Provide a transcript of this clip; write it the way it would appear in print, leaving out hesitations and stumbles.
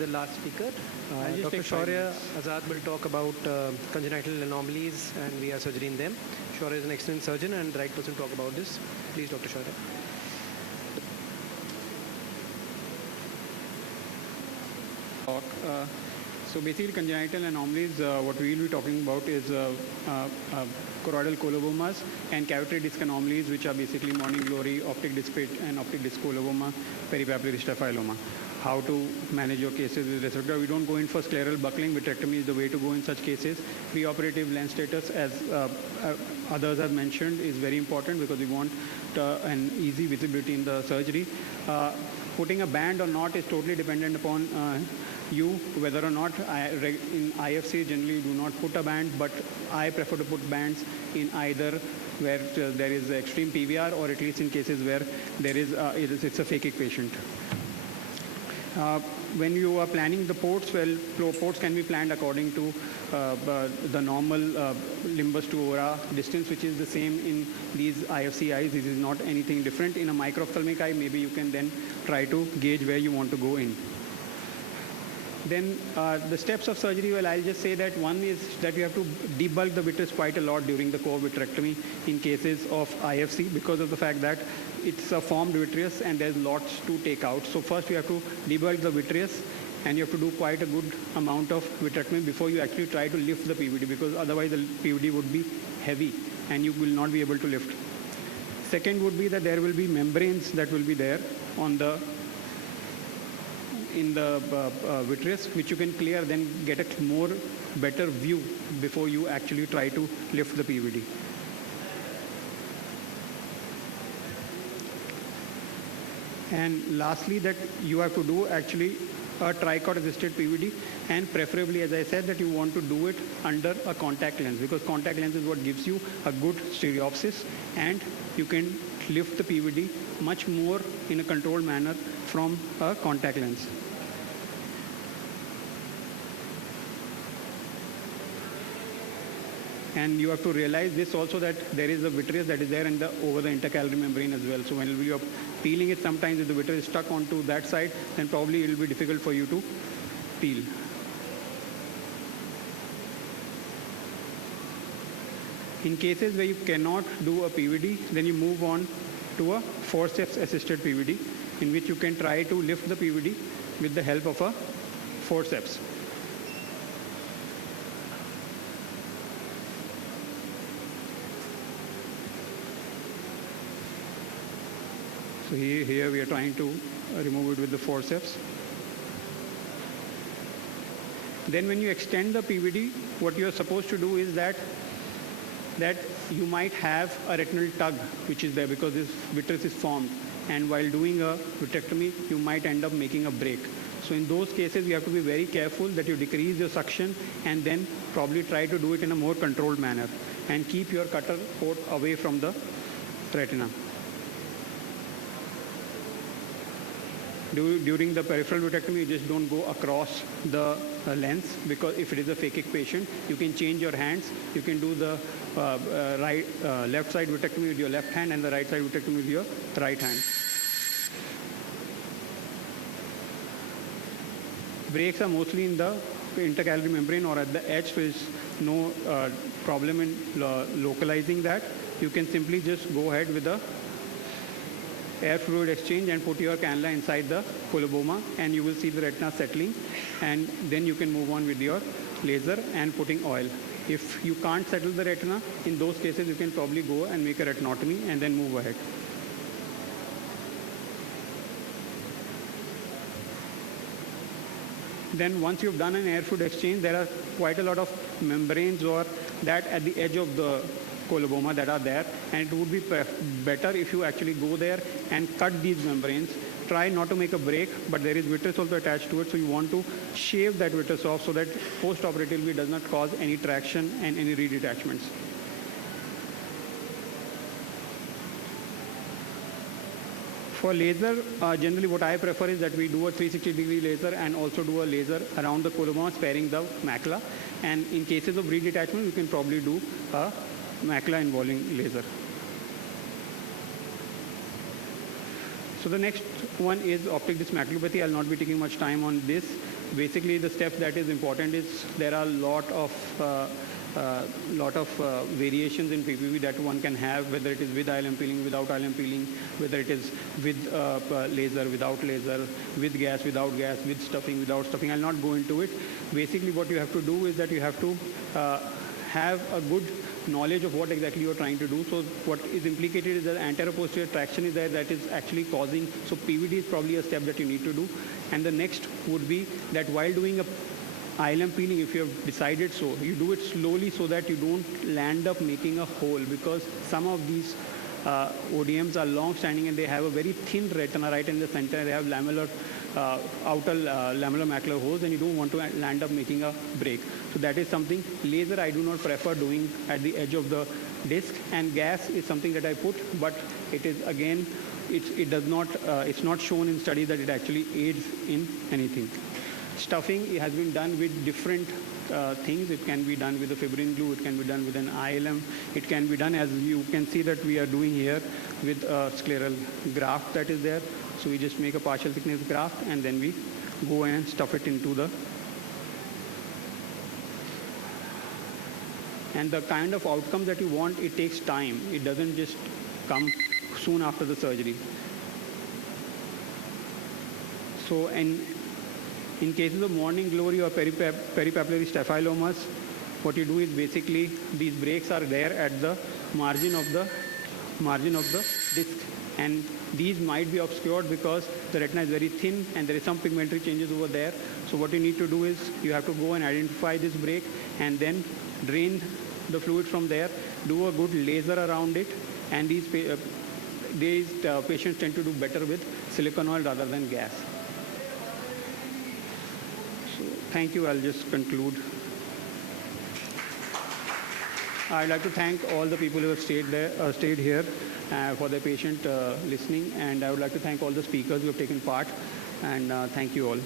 the last speaker. Dr. Shorya, Azad will talk about congenital anomalies and VR surgery in them. Shorya is an excellent surgeon and the right person to talk about this. Please, Dr. Shorya. So basically congenital anomalies, what we will be talking about is choroidal colobomas and cavitary disc anomalies, which are basically morning glory, optic disc pit, and optic disc coloboma, peripapillary staphylomas. How to manage your cases with respect to, we don't go in for scleral buckling. Vitrectomy is the way to go in such cases. Preoperative lens status, as others have mentioned, is very important because we want an easy visibility in the surgery. Putting a band or not is totally dependent upon you, whether or not. In IFC generally do not put a band, but I prefer to put bands in either where there is extreme PVR or at least in cases where there is it's a phakic patient. When you are planning the ports, well, ports can be planned according to the normal limbus to ora distance, which is the same in these IFC eyes. This is not anything different. In a microphthalmic eye, maybe you can then try to gauge where you want to go in. Then the steps of surgery, well, I'll just say that one is that you have to debulk the vitreous quite a lot during the core vitrectomy in cases of IFC because of the fact that it's a formed vitreous and there's lots to take out. So first you have to debulk the vitreous and you have to do quite a good amount of vitrectomy before you actually try to lift the PVD, because otherwise the PVD would be heavy and you will not be able to lift. Second would be that there will be membranes that will be there on the vitreous, which you can clear, then get a more better view before you actually try to lift the PVD. And lastly, that you have to do actually a tricot assisted PVD, and preferably, as I said, that you want to do it under a contact lens, because contact lens is what gives you a good stereopsis and you can lift the PVD much more in a controlled manner from a contact lens. And you have to realize this also, that there is a vitreous that is there in over the intercalary membrane as well. So when you are peeling it, sometimes if the vitreous is stuck onto that side, then probably it will be difficult for you to peel. In cases where you cannot do a PVD, then you move on to a forceps assisted PVD, in which you can try to lift the PVD with the help of a forceps. So here we are trying to remove it with the forceps. Then when you extend the PVD, what you are supposed to do is that you might have a retinal tug which is there because this vitreous is formed, and while doing a vitrectomy you might end up making a break. So in those cases you have to be very careful that you decrease your suction and then probably try to do it in a more controlled manner and keep your cutter port away from the retina. During the peripheral vitrectomy, you just don't go across the lens, because if it is a phakic patient, you can change your hands. You can do the left side vitrectomy with your left hand and the right side vitrectomy with your right hand. Breaks are mostly in the intercalary membrane or at the edge, so there's no problem in localizing that. You can simply just go ahead with the air fluid exchange and put your cannula inside the coloboma, and you will see the retina settling, and then you can move on with your laser and putting oil. If you can't settle the retina, in those cases you can probably go and make a retinotomy and then move ahead. Then once you've done an air fluid exchange, there are quite a lot of membranes or that at the edge of the coloboma that are there, and it would be better if you actually go there and cut these membranes. Try not to make a break, but there is vitreous also attached to it, so you want to shave that vitreous off so that post-operatively does not cause any traction and any redetachments. For laser, generally what I prefer is that we do a 360-degree laser and also do a laser around the coloboma, sparing the macula. And in cases of redetachment, you can probably do a macula involving laser. So the next one is optic disc maculopathy. I'll not be taking much time on this. basically the step that is important is there are a lot of variations in PPV that one can have, whether it is with ILM peeling, without ILM peeling, whether it is with laser, without laser, with gas, without gas, with stuffing, without stuffing. I'll not go into it. Basically what you have to do is that you have to have a good knowledge of what exactly you're trying to do. So what is implicated is that anterior-posterior traction is there that is actually causing, so PVD is probably a step that you need to do. And the next would be that while doing a ILM peeling, if you have decided so, you do it slowly so that you don't land up making a hole, because some of these ODMs are long standing and they have a very thin retina right in the center. They have lamellar, outer lamellar macular holes, and you don't want to land up making a break. So that is something. Laser I do not prefer doing at the edge of the disc, and gas is something that I put, but it is again, it does not, it's not shown in studies that it actually aids in anything. Stuffing has been done with different things. It can be done with a fibrin glue, it can be done with an ILM, it can be done, as you can see that we are doing here, with a scleral graft that is there. So we just make a partial thickness graft and then we go and stuff it into the, and the kind of outcome that you want, it takes time. It doesn't just come soon after the surgery. So in cases of morning glory or peripapillary staphylomas, what you do is basically these breaks are there at the margin of the disc, and these might be obscured because the retina is very thin and there is some pigmentary changes over there. So what you need to do is you have to go and identify this break and then drain the fluid from there, do a good laser around it, and these patients tend to do better with silicone oil rather than gas. Thank you. I'll just conclude. I'd like to thank all the people who have stayed here for their patient listening, and I would like to thank all the speakers who have taken part, and thank you all.